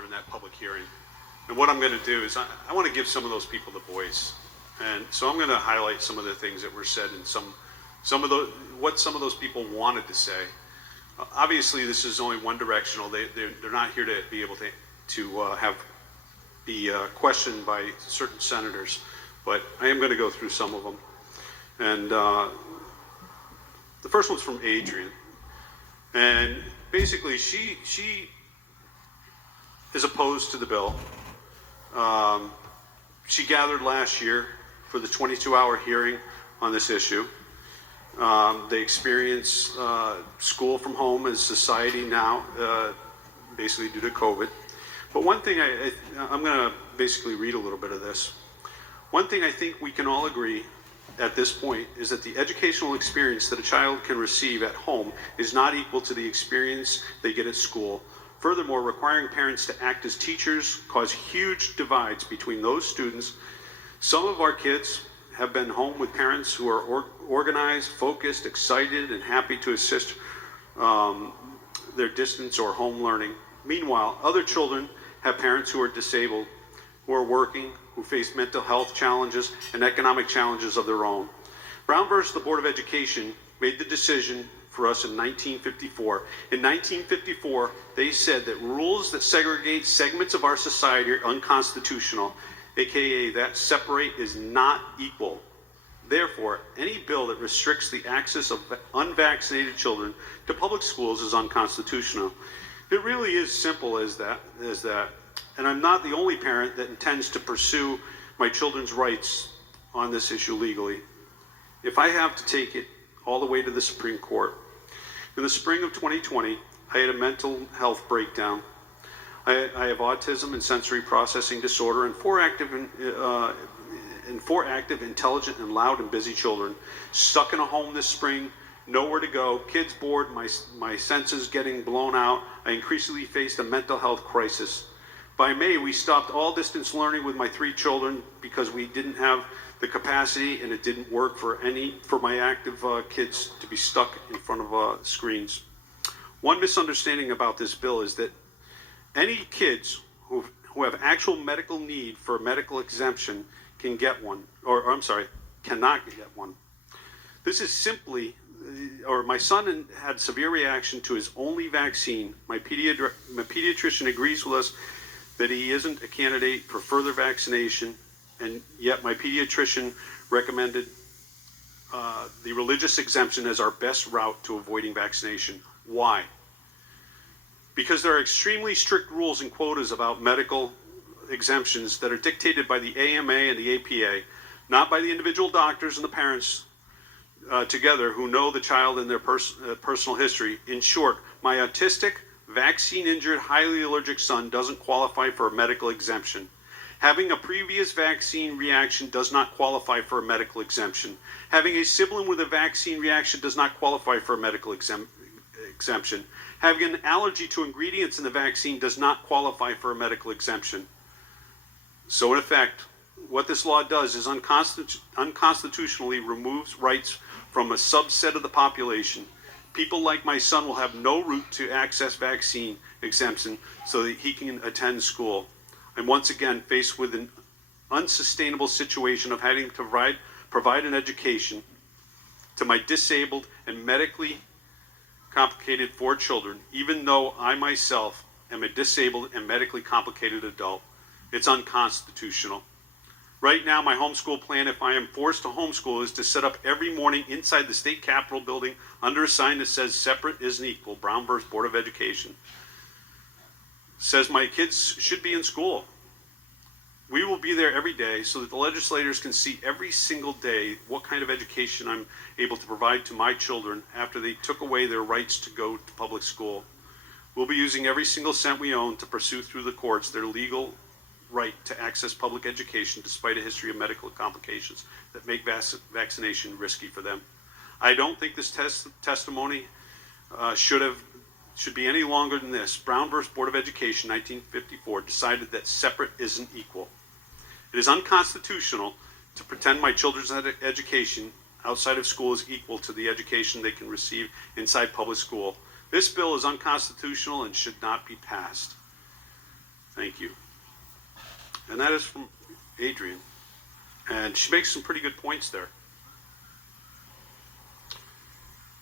during that public hearing. And what I'm going to do is I want to give some of those people the voice. And so I'm going to highlight some of the things that were said and some of those people wanted to say. Obviously, this is only one directional. They're not here to be able to be questioned by certain senators, but I am going to go through some of them. And the first one's from Adrian, and basically she is opposed to the bill. She gathered last year for the 22-hour hearing on this issue. They experience school from home as society now, basically due to COVID. But one thing I'm going to basically read a little bit of this. One thing I think we can all agree at this point is that the educational experience that a child can receive at home is not equal to the experience they get at school. Furthermore, requiring parents to act as teachers cause huge divides between those students. Some of our kids have been home with parents who are organized, focused, excited, and happy to assist their distance or home learning. Meanwhile, other children have parents who are disabled, who are working, who face mental health challenges and economic challenges of their own. Brown versus the Board of Education made the decision for us in 1954. In 1954, they said that rules that segregate segments of our society are unconstitutional, aka that separate is not equal. Therefore, any bill that restricts the access of unvaccinated children to public schools is unconstitutional. It really is simple as that. And I'm not the only parent that intends to pursue my children's rights on this issue legally. If I have to take it all the way to the Supreme Court. In the spring of 2020, I had a mental health breakdown. I have autism and sensory processing disorder and four active, intelligent, and loud and busy children. Stuck in a home this spring, nowhere to go, kids bored, my senses getting blown out. I increasingly faced a mental health crisis. By May, we stopped all distance learning with my 3 children because we didn't have the capacity and it didn't work for my active kids to be stuck in front of screens. One misunderstanding about this bill is that any kids who have actual medical need for a medical exemption can get one, cannot get one. This is simply, my son had severe reaction to his only vaccine. My pediatrician agrees with us that he isn't a candidate for further vaccination, and yet my pediatrician recommended the religious exemption as our best route to avoiding vaccination. Why? Because there are extremely strict rules and quotas about medical exemptions that are dictated by the AMA and the APA, not by the individual doctors and the parents together who know the child and their personal history. In short, my autistic, vaccine-injured, highly allergic son doesn't qualify for a medical exemption. Having a previous vaccine reaction does not qualify for a medical exemption. Having a sibling with a vaccine reaction does not qualify for a medical exemption. Having an allergy to ingredients in the vaccine does not qualify for a medical exemption. So in effect, what this law does is unconstitutionally removes rights from a subset of the population. People like my son will have no route to access vaccine exemption so that he can attend school. I'm once again faced with an unsustainable situation of having to provide an education to my disabled and medically complicated 4 children, even though I myself am a disabled and medically complicated adult. It's unconstitutional. Right now, my homeschool plan, if I am forced to homeschool, is to set up every morning inside the state capitol building under a sign that says separate isn't equal, Brown versus Board of Education. Says my kids should be in school. We will be there every day so that the legislators can see every single day what kind of education I'm able to provide to my children after they took away their rights to go to public school. We'll be using every single cent we own to pursue through the courts their legal right to access public education despite a history of medical complications that make vaccination risky for them. I don't think this testimony should be any longer than this. Brown versus Board of Education, 1954, decided that separate isn't equal. It is unconstitutional to pretend my children's education outside of school is equal to the education they can receive inside public school. This bill is unconstitutional and should not be passed. Thank you. And that is from Adrian. And she makes some pretty good points there.